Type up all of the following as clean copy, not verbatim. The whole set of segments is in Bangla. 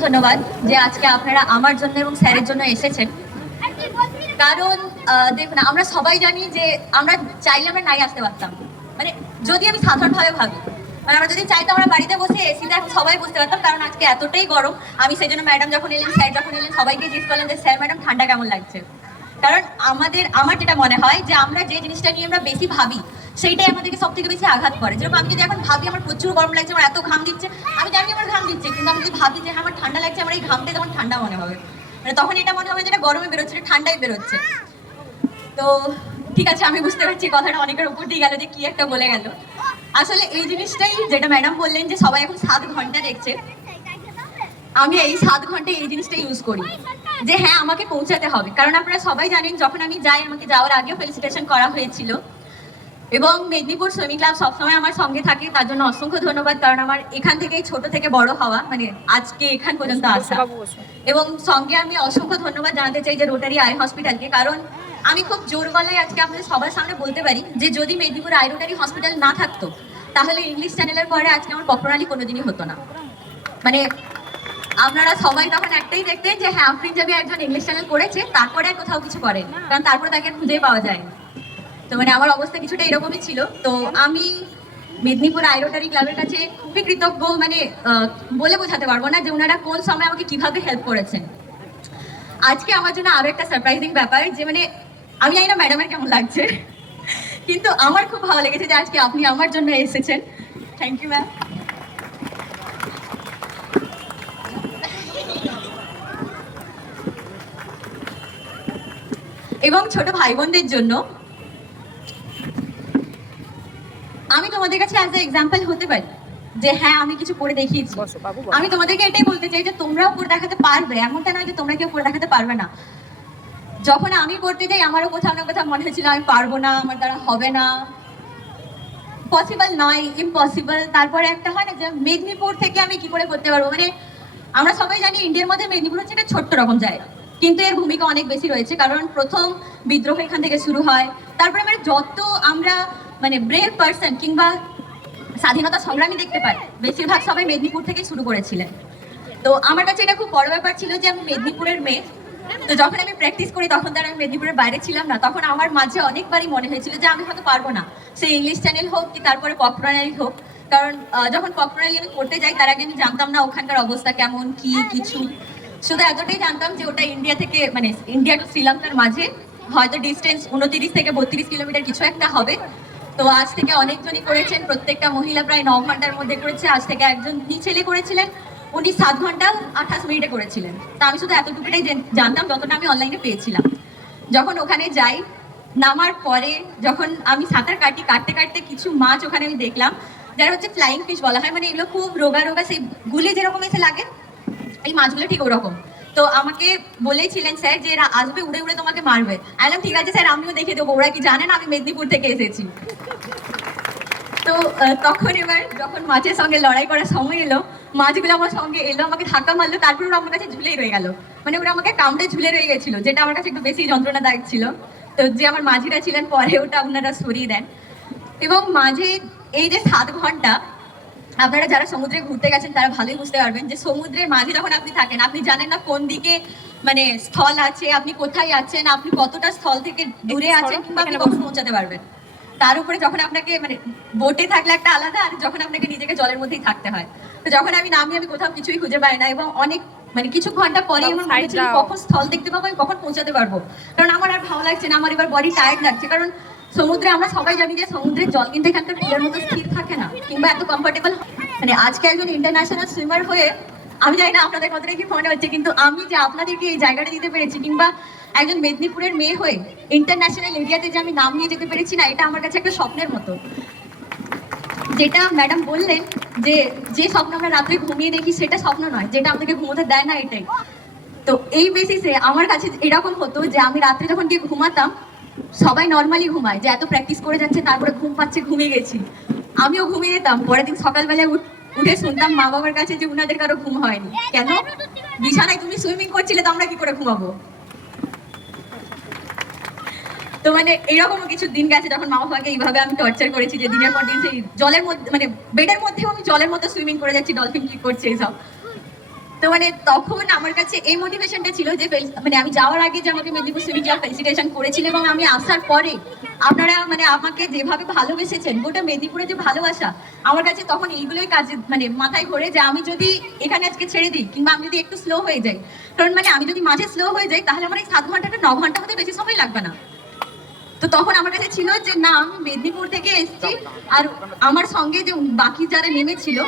ধন্যবাদ যে আজকে আপনারা আমার জন্য এবং স্যারের জন্য এসেছেন। কারণ দেখুন, আমরা সবাই জানি যে আমরা চাইলে আমরা নাই আসতে পারতাম। মানে যদি আমি সাধারণভাবে ভাবি, মানে আমরা যদি চাইতাম আমরা বাড়িতে বসে এসিতে এখন সবাই বুঝতে পারতাম, কারণ আজকে এতটাই গরম। আমি সেই জন্য ম্যাডাম যখন এলেন, স্যার যখন এলেন, সবাইকে জিজ্ঞেস করলেন যে স্যার ম্যাডাম ঠান্ডা কেমন লাগছে। কারণ আমার যেটা মনে হয় যে আমরা যে জিনিসটা নিয়ে আমরা বেশি ভাবি সেইটাই আমাদেরকে সব থেকে বেশি আঘাত করে। যেরকম আমি যদি এখন ভাবি আমার প্রচুর গরম লাগছে, আমার এত ঘাম দিচ্ছে, আমি জানি আমার ঘাম দিচ্ছে, কিন্তু আমি যদি ভাবি যে হ্যাঁ আমার ঠান্ডা লাগছে, আমার এই ঘামটাই তখন ঠান্ডা মনে হবে। মানে তখন এটা মনে হবে যেটা গরমে বেরোচ্ছে, ঠান্ডায় বেরোচ্ছে। তো ঠিক আছে, আমি বুঝতে পারছি কথাটা অনেকের উপর দিয়ে গেল যে কি একটা বলে গেল। আসলে এই জিনিসটাই যেটা ম্যাডাম বললেন যে সবাই এখন 7 ঘন্টা দেখছে, আমি এই 7 ঘন্টা এই জিনিসটা ইউজ করি যে হ্যাঁ আমাকে পৌঁছাতে হবে। কারণ আপনারা সবাই জানেন যখন আমি যাই, আমাকে যাওয়ার আগেও ফেলিসিটেশন করা হয়েছিল। এবং মেদিনীপুর সুইমিং ক্লাব সবসময় আমার সঙ্গে থাকে, তার জন্য অসংখ্য ধন্যবাদ। কারণ আমার এখান থেকেই ছোট থেকে বড় হওয়া, মানে আজকে এখান পর্যন্ত আসা। এবং সঙ্গে আমি অসংখ্য ধন্যবাদ জানাতে চাই যে রোটারি আই হসপিটালকে। কারণ আমি খুব জোর গলায় আজকে আপনাদের সবার সামনে বলতে পারি যে যদি মেদিনীপুর আই রোটারি হসপিটাল না থাকতো, তাহলে ইংলিশ চ্যানেলের পরে আজকে আমার পপরালি কোনোদিনই হতো না। মানে আপনারা সবাই তখন একটাই দেখতেন যে হ্যাঁ আফরিন জাবি একজন ইংলিশ চ্যানেল করেছে, তারপরে আর কোথাও কিছু করেন, কারণ তারপরে তাকে খুঁজে পাওয়া যায়নি। তো মানে আমার অবস্থা কিছুটা এরকমই ছিল। তো আমি মেদিনীপুর আই রোটারি ক্লাবের কাছে খুবই কৃতজ্ঞ, মানে বলে বোঝাতে পারবো না যে ওনারা কোন সময় আমাকে কিভাবে হেল্প করেছেন। আজকে আমার জন্য আরো একটা সারপ্রাইজিং ব্যাপার যে মানে আমি জানি না ম্যাডামের কেমন লাগছে, কিন্তু আমার খুব ভালো লেগেছে যে আজকে আপনি আমার জন্য এসেছেন। Thank you ma'am. এবং ছোট ভাই বোনদের জন্য আমি তোমাদের কাছে অ্যাজ এ এক্সাম্পল হতে পারি যে হ্যাঁ আমি কিছু করে দেখিয়েছি। আমি তোমাদেরকে এটাই বলতে চাই যে তোমরাও করে দেখাতে পারবে, এমনটা নয় যে তোমরা কেউ করে দেখাতে পারবে না। যখন আমি করতে যাই আমারও কোথাও না কোথাও মনে হয়েছিল আমি পারবো না, আমার দ্বারা হবে না, পসিবল নয়, ইম্পসিবল। তারপরে একটা হয় না যে মেদিনীপুর থেকে আমি কি করে করতে পারবো। মানে আমরা সবাই জানি ইন্ডিয়ার মধ্যে মেদিনীপুর হচ্ছে একটা ছোট্ট রকম জায়গা, কিন্তু এর ভূমিকা অনেক বেশি রয়েছে। কারণ প্রথম বিদ্রোহ এখান থেকে শুরু হয়। তারপরে মানে যত আমরা মানে ব্রেভ পার্সন কিংবা স্বাধীনতা সংগ্রামী দেখতে পাই, বেশিরভাগ সবাই মেদিনীপুর থেকে শুরু করেছিলেন। তো আমার কাছে এটা খুব বড় ব্যাপার ছিল যে আমি মেদিনীপুরের মেয়ে। তো যখন আমি প্র্যাকটিস করি তখন তার আমি মেদিনীপুরের বাইরে ছিলাম না, তখন আমার মাঝে অনেকবারই মনে হয়েছিল যে আমি হয়তো পারবো না, সে ইংলিশ চ্যানেল হোক কি তারপরে পপ প্রণালী হোক। কারণ যখন পপ প্রণালী আমি করতে যাই তার আগে আমি জানতাম না ওখানকার অবস্থা কেমন কি কিছু, শুধু এতটাই জানতাম যে ওটা ইন্ডিয়া থেকে মানে ইন্ডিয়া টু শ্রীলঙ্কার মাঝে হয়তো ডিস্টেন্স 29 থেকে 32 কিলোমিটার কিছু একটা হবে। তো আজ থেকে অনেকজনই করেছেন, প্রত্যেকটা মহিলা প্রায় 9 ঘন্টার মধ্যে করেছে। আজ থেকে একজন ছেলে করেছিলেন, উনি 7 ঘন্টা 28 মিনিটে করেছিলেন। তা আমি শুধু এতটুকুটাই জানতাম যতটা আমি অনলাইনে পেয়েছিলাম। যখন ওখানে যাই, নামার পরে যখন আমি সাঁতার কাটতে কাটতে কিছু মাছ ওখানে আমি দেখলাম, যারা হচ্ছে ফ্লাইং ফিশ বলা হয়। মানে এগুলো খুব রোগা রোগা, সেই গুলি যেরকম এসে লাগে এই মাছগুলো ঠিক ওরকম। তো আমাকে বলেছিলেন স্যার যে এরা আসবে উড়ে উড়ে তোমাকে মারবে। আমি ঠিক আছে স্যার, আমিও দেখে দেবো, ওরা কি জানেন আমি মেদিনীপুর থেকে এসেছি। তো তখন এবার যখন মাছের সঙ্গে লড়াই করার সময় এলো, মাছগুলো আমার সঙ্গে এলো, আমাকে ধাক্কা মারলো, তারপর ওরা আমার কাছে ঝুলেই রয়ে গেল। মানে ওরা আমাকে কামড়ে ঝুলে রয়ে গেছিল, যেটা আমার কাছে একটু বেশি যন্ত্রণাদায়ক ছিল। তো যে আমার মাঝিরা ছিলেন পরে ওটা ওনারা সরিয়ে দেন। এবং মাঝে এই যে 7 ঘন্টা, আপনারা যারা সমুদ্রে ঘুরতে গেছেন তারা ভালোই বুঝতে পারবেন যে সমুদ্রের মাঝে যখন আপনি থাকেন, আপনি জানেন না কোন দিকে মানে স্থল আছে, আপনি কোথায় আছেন, আপনি কতটা স্থল থেকে দূরে আছেন, কিংবা আপনি কখন পৌঁছাতে পারবেন। তার উপরে যখন আপনাকে মানে বোটে থাকলে একটা আলাদা, আর যখন আপনাকে নিজেকে জলের মধ্যেই থাকতে হয়। তো যখন আমি নামি আমি কোথাও কিছুই খুঁজে পাই না, এবং অনেক মানে কিছু ঘন্টা পরে আমার মনে হচ্ছিল কখন স্থল দেখতে পাবো, কখন পৌঁছাতে পারবো। কারণ আমার আর ভালো লাগছে না, আমার এবার বডি টায়ার্ড লাগছে। কারণ সমুদ্রে আমরা সবাই জানি যে সমুদ্রের জল কিন্তু এখানকার কুলের মতো স্থির থাকে না, কিংবা এত কমফোর্টেবল। মানে আজকে একজন ইন্টারন্যাশনাল সুইমার হয়ে আমি জানি না আপনাদের কতটা কি মনে হচ্ছে, কিন্তু আমি যে আপনাদেরকে এই জায়গাটা দিতে পেরেছি, কিংবা একজন মেদিনীপুরের মেয়ে হয়ে ইন্টারন্যাশনাল এরিয়াতে যে আমি নাম নিয়ে যেতে পেরেছি না, এটা আমার কাছে একটা স্বপ্নের মতো। যেটা ম্যাডাম বললেন যে যে স্বপ্ন আমরা রাত্রে ঘুমিয়ে দেখি সেটা স্বপ্ন নয়, যেটা আমাদেরকে ঘুমোতে দেয় না এটাই। তো এই বেসিসে আমার কাছে এরকম হতো যে আমি রাত্রে যখন গিয়ে ঘুমাতাম, সবাই নর্মালি ঘুমায় যে এত প্র্যাকটিস করে যাচ্ছে তারপরে ঘুম পাচ্ছে, ঘুমিয়ে গেছি, আমিও ঘুমিয়ে যেতাম। পরের দিন সকালবেলায় উঠে শুনতাম মা বাবার কাছে যে উনাদের কারো ঘুম হয়নি। কেন? বিছানায় তুমি সুইমিং করছিলে, তো আমরা কি করে ঘুমাবো? তো মানে এরকমও কিছু দিন গেছে যখন মা বাবাকে এইভাবে আমি টর্চার করেছি যে দিনের পর দিন সেই জলের মধ্যে মানে বেডের মধ্যেও আমি জলের মধ্যে সুইমিং করে যাচ্ছি, ডলফিন কি করছে এইসব। তো মানে তখন আমার কাছে এই মোটিভেশনটা ছিল যে মানে আমি যাওয়ার আগে যে আমাকে মেদিনীপুর সুইমিং ক্লাব ফেলিসিটেশন করেছিল এবং আমি আসার পরে আপনারা মানে আমাকে যেভাবে ভালোবেসেছেন, গোটা মেদিনীপুরে যে ভালোবাসা, আমার কাছে তখন এইগুলোই কাজে মানে মাথায় ঘোরে যে আমি যদি এখানে আজকে ছেড়ে দিই কিংবা আমি যদি একটু স্লো হয়ে যাই, কারণ মানে আমি যদি মাঝে স্লো হয়ে যাই তাহলে আমার এই 7 ঘন্টাটা 9 ঘন্টা হতে বেশি সময় লাগবে না। তো তখন আমার কাছে ছিল যে না, আমি মেদিনীপুর থেকে এসেছি আর আমার সঙ্গে যে বাকি যারা নেমেছিল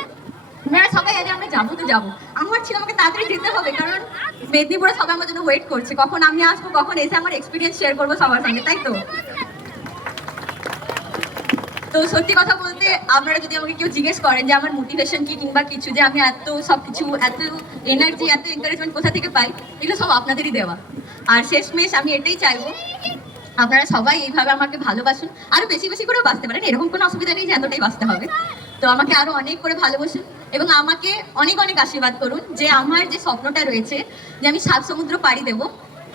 ওনারা সবাই আরে আমরা যাবো তো যাবো, আমার ছিল আমাকে তাড়াতাড়ি যেতে হবে, কারণ মেদিনীপুরে সবাই আমার জন্য ওয়েট করছে কখন আমি আসবো, কখন এসে আমার এক্সপিরিয়েন্স শেয়ার করবো সবার সঙ্গে, তাই তো? তো সত্যি কথা বলতে আপনারা যদি আমাকে কেউ জিজ্ঞেস করেন যে আমার মোটিভেশন কি কিংবা কিছু, যে আমি এত সবকিছু এত এনার্জি এত এনকারেজমেন্ট কোথা থেকে পাই, এগুলো সব আপনাদেরই দেওয়া। আর শেষমেশ আমি এটাই চাইবো আপনারা সবাই এইভাবে আমাকে ভালোবাসুন, আরো বেশি বেশি করে বাঁচতে পারেন, এরকম কোনো অসুবিধা নেই যে এতটাই বাঁচতে হবে। তো আমাকে আরো অনেক করে ভালোবাসুন এবং আমাকে অনেক অনেক আশীর্বাদ করুন যে আমার যে স্বপ্নটা রয়েছে যে আমি 7 সমুদ্র পাড়ি দেবো,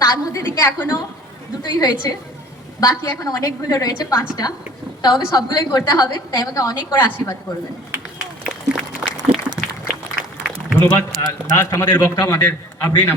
তার মধ্যে থেকে এখনো 2টোই হয়েছে, বাকি এখন অনেকগুলো রয়েছে 5টা, তবে সবগুলোই করতে হবে, তাই আমাকে অনেক করে আশীর্বাদ করবেন। ধন্যবাদ। লাস্ট আমাদের বক্তা আমাদের আবরিন